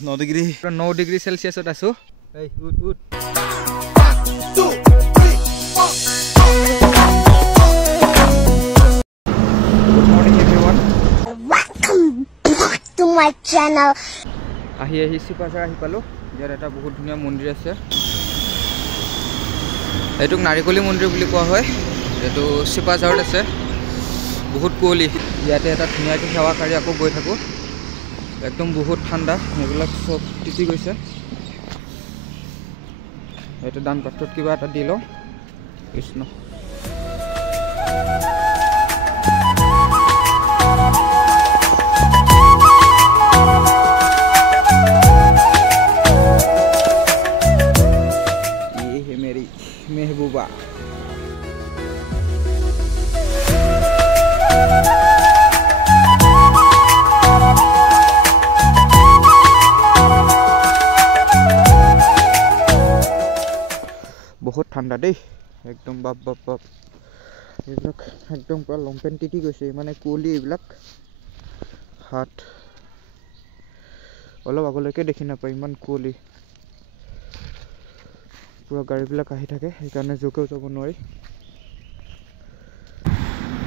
9 degree 9 degree সেলসিয়াছত আছো এই উঠ উঠ Good morning everyone. Welcome back to my channel. আহি শিপাঝাৰ আহি পালো ইয়াত এটা বহুত ধুনীয়া মন্দিৰ আছে এইটোক নাৰিকলি মন্দিৰ বুলি কোৱা হয় এটো শিপাঝাৰত আছে বহুত কুঁৱলী ইয়াতে এটা ধুনীয়াকৈ সেৱাকাৰী আকৌ গৈ থাকো একদম বহুত ঠাণ্ডা এইবিলাক সব তিতি গৈছে এটা দান পাত্ৰত কিবা এটা দিলো কৃষ্ণ महबूबा बहुत ठंडा दे एकदम बाप बाप बाप एकदम पूरा लंपेन टिटी गई माने कुली हाथ अलग आगলৈকে देखि ना पाई इमान कुली पूरा गाड़ी आहि থাকে সেইকাৰণে জোকেও যাব নোৱাৰি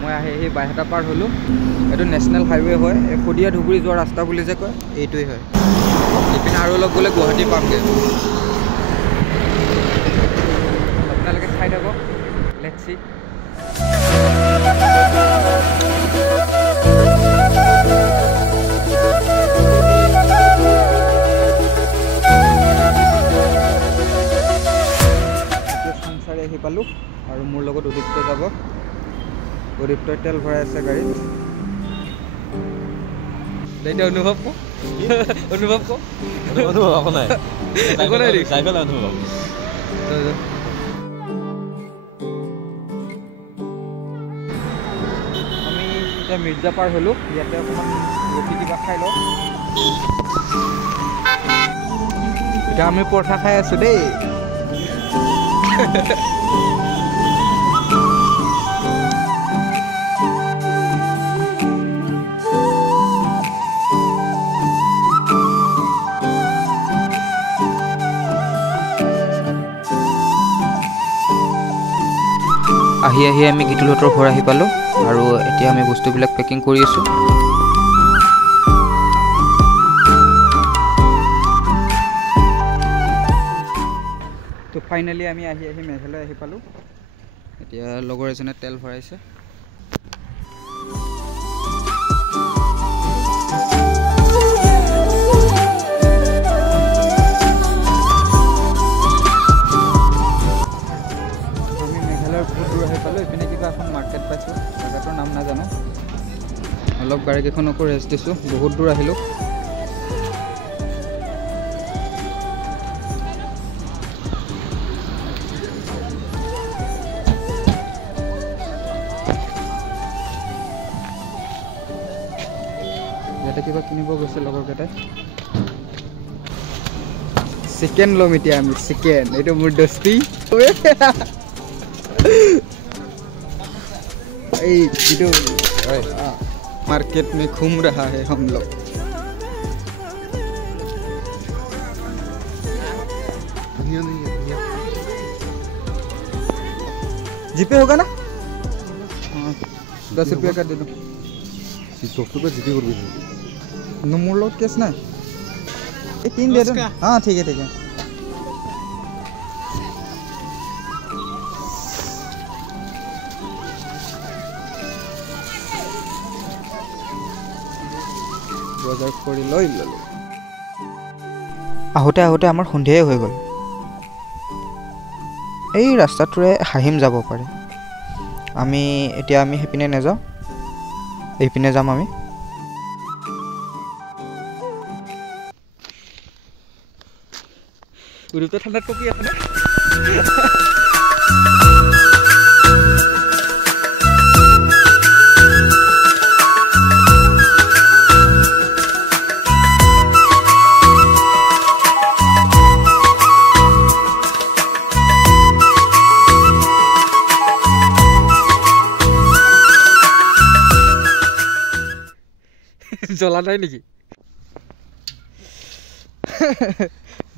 মই আহি বাইহাটা পাৰ হলো এটো নেশনাল হাইৱে হয় এখদিয়া ধুবুৰী যোৱা ৰাস্তা বুলি যে কয় এইটোই হয় ইপিনে আৰু অলপ গলে গুৱাহাটী পামগে আপোনালোকে খাই থাকো লেটস সি আহি পালো আৰু মোৰ লগত উদিপ্ত যাব উদিপ্তই তেল ভৰাই আছে গাড়ীত দেইটা অনুভৱ কো অনুভৱ নাই সাইকেল অনুভৱ আমি এতিয়া মিৰ্জা পাৰ হলো ইয়াতে অকমান ৰখি কিবা খাই লওঁ এতিয়া আমি পৰঠা খাই আছো দেই আহি আমি গীতুলহঁতৰ ঘৰ আহি পালো আৰু এতিয়া আমি বস্তুবিলাক পেকিং কৰি আছো তো ফাইনালি আমি আহি মেঘালয় আহি পালো এতিয়া লগৰ এজনে তেল ভৰাইছে मार्केट पाइছো জায়গাটোৰ নাম নাজানো অলপ গাড়ী কেইখনকো ৰেষ্ট দিছো বহুত দূৰ আহিলো ইয়াতে কিবা কিনিব গৈছে লগৰ কেইটাই চিকেন লম এতিয়া আমি চিকেন এইটো মোৰ দস্তি मार्केट में घूम रहा है हम लोग जीपे होगा ना 10 रुपया कर दे दो 10 रुपया जीपे कर दे मोर लोग केस ना 3 दे दो हाँ ठीक है বজাৰ কৰি লৈ ললো আহোতে আমাৰ সন্ধিয়াই হৈ গ'ল এই ৰাস্তাটোৰে হাহিম যাব পাৰে আমি হেপিনে নেযাওঁ এইপিনে যাম আমি উৰুতে ঠাণ্ডাত কপি আছে না জ্বলা নাই নেকি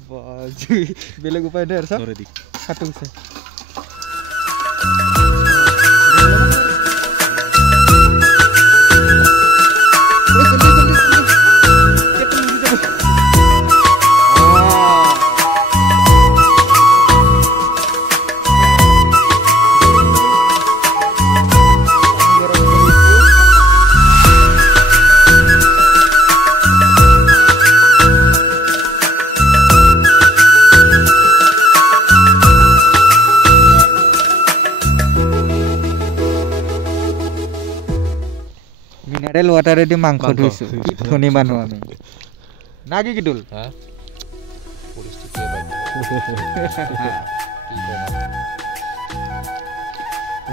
বাজি বেলেগ উপায় নাই আৰু সব ৰেডি খাটুছে মিনারেল ওয়াটারেদি মাংস ধুইছো কি ধনী মানুহ আমি না কি কিদুল হা পৰিস্থিতি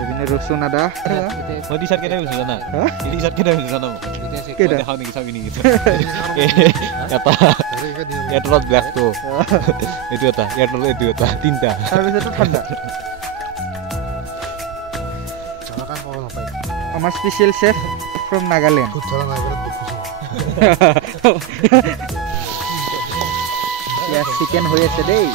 এবিনে ৰসুন আদা মই টি-শাৰ্ট কেইটা কৈছো জানা টি-শাৰ্ট কেইটা কৈছো জানা কেইটা দেখাও নেকি চাবি নেকি এটা ব্লেকটো এইটো এটা এইটো এটা তিনটা তাৰপিছতো ঠাণ্ডা আমাৰ special chef from Nagaland chicken হৈ আছে দেই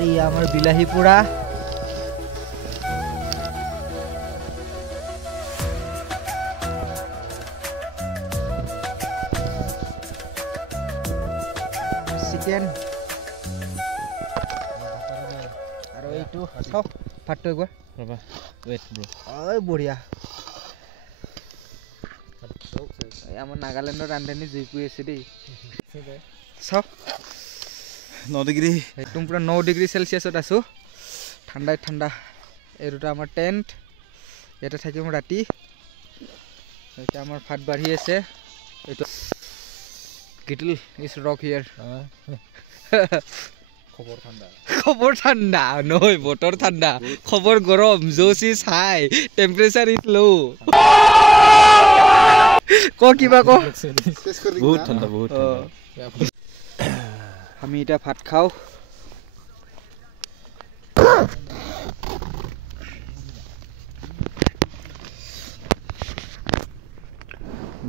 এই আমাৰ বিলাহী পোৰা চিকেন আৰু এইটো চাও ভাতটো একবাৰ ৰবা ওয়েট ব্ৰো ঐ বঢ়িয়া এই আমাৰ নাগালেণ্ডৰ ৰান্ধনি জুই পুৰি আছে দেই চাও 9 ডিগ্ৰী একদম পুৰা 9 ডিগ্ৰী সেলসিয়াছত আছো ঠাণ্ডাই ঠাণ্ডা এই দুটা আমাৰ টেন্ট ইয়াতে থাকিম ৰাতি এটা আমাৰ ভাত বাঢ়ি আছে এইটো গিটল ইজ ৰক হিয়াৰ খবৰ ঠাণ্ডা নহয় বতৰ ঠাণ্ডা খবৰ গৰম জোছ is high temperature is low ক কিবা ক বহুত ঠাণ্ডা বহুত আমি এটা ভাত খাও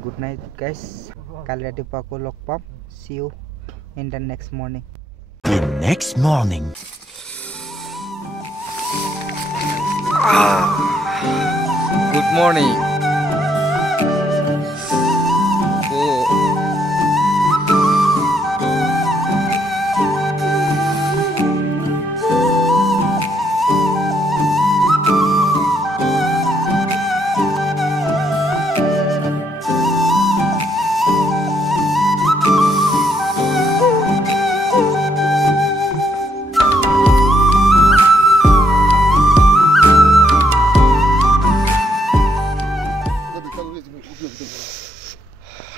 গুড নাইট গাইস কালি ৰাতিপুৱা আকৌ লগ পাম সি U in the next morning good morning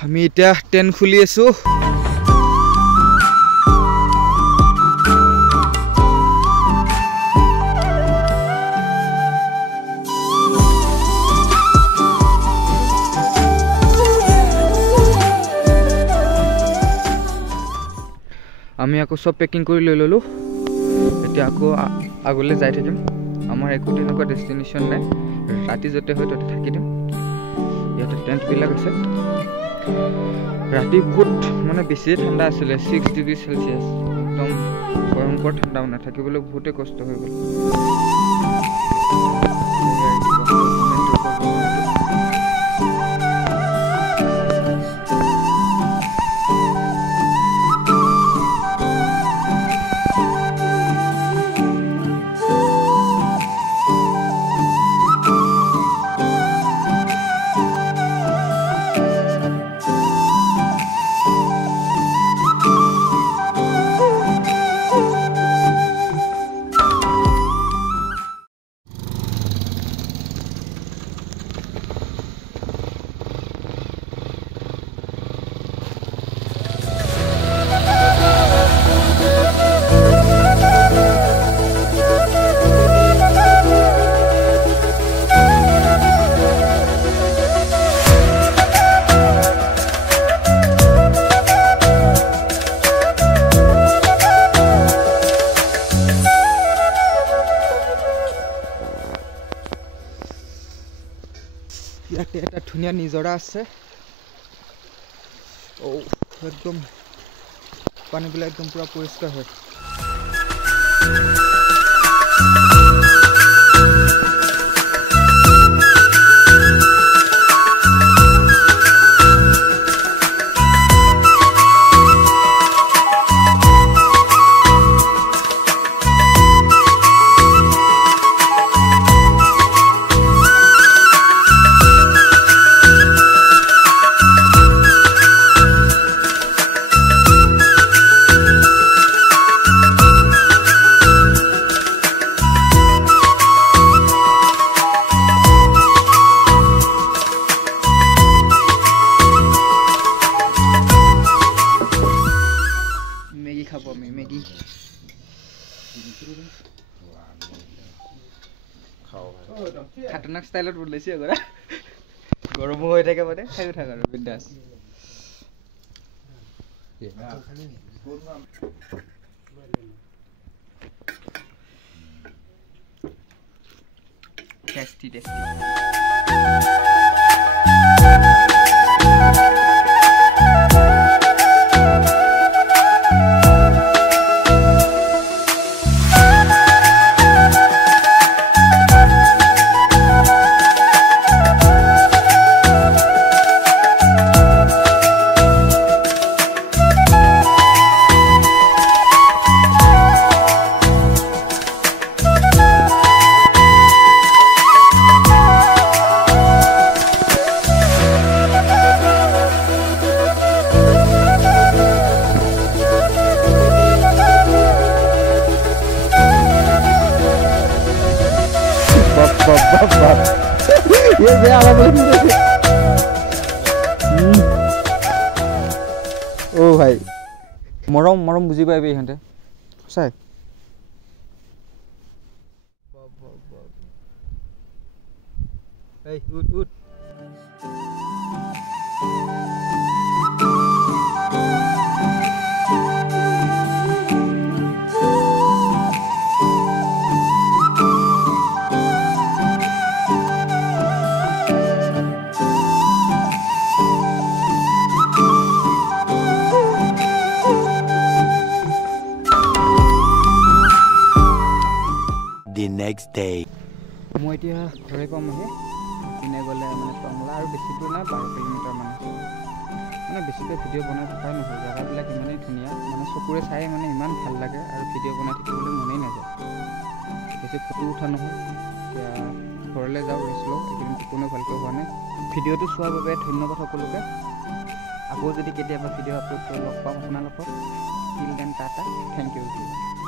আমি এতিয়া টেন্ট খুলি আছো আমি আকৌ সব পেকিং কৰি লৈ ললো এতিয়া আকৌ আগলৈ যাই থাকিম আমাৰ একো তেনেকুৱা ডেষ্টিনেশ্যন নাই ৰাতি যতে হয় ততে থাকি দিম ইয়াতে টেন্ট বিলাক আছে ৰাতি বহুত মানে বেছি ঠাণ্ডা আছিলে 6 ডিগ্ৰী সেলসিয়াস একদম ভয়ংকৰ ঠাণ্ডা মানে থাকিবলৈ বহুতে কষ্ট হৈ গ'ল ইয়াতে এটা ধুনীয়া নিজৰা আছে একদম পানীবিলাক একদম পুৰা পৰিষ্কাৰ হয় খাতৰনাক ষ্টাইলত ওলাইছে আগৰা গৰমো হৈ থাকে মানে খাই থাক আৰু বিন্দাস টেস্টি ये बे आला बोल ओ भाई मरम बुझी पाइबे इहते सचाई उठ The next day. মই এতিয়া ঘৰে পামহি কিনে গ'লে মানে টংলা আৰু বেছি দূৰ নাই 12 কিলোমিটাৰ মান মানে বেছিকৈ ভিডিঅ' বনাই থকাই নহয় জেগাবিলাক ইমানেই ধুনীয়া মানে চকুৰে চাই মানে ইমান ভাল লাগে আৰু ভিডিঅ' বনাই থাকিবলৈ মনেই নাযায় বেছি ফটো উঠা নহয় এতিয়া ঘৰলৈ যাওঁ ৰেষ্ট লওঁ এইকেইদিন টোপনিও ভালকৈ হোৱা নাই ভিডিঅ'টো চোৱাৰ বাবে ধন্যবাদ সকলোকে আকৌ যদি কেতিয়াবা ভিডিঅ' আপলোড কৰি লগ পাম আপোনালোকক till then Tata thank U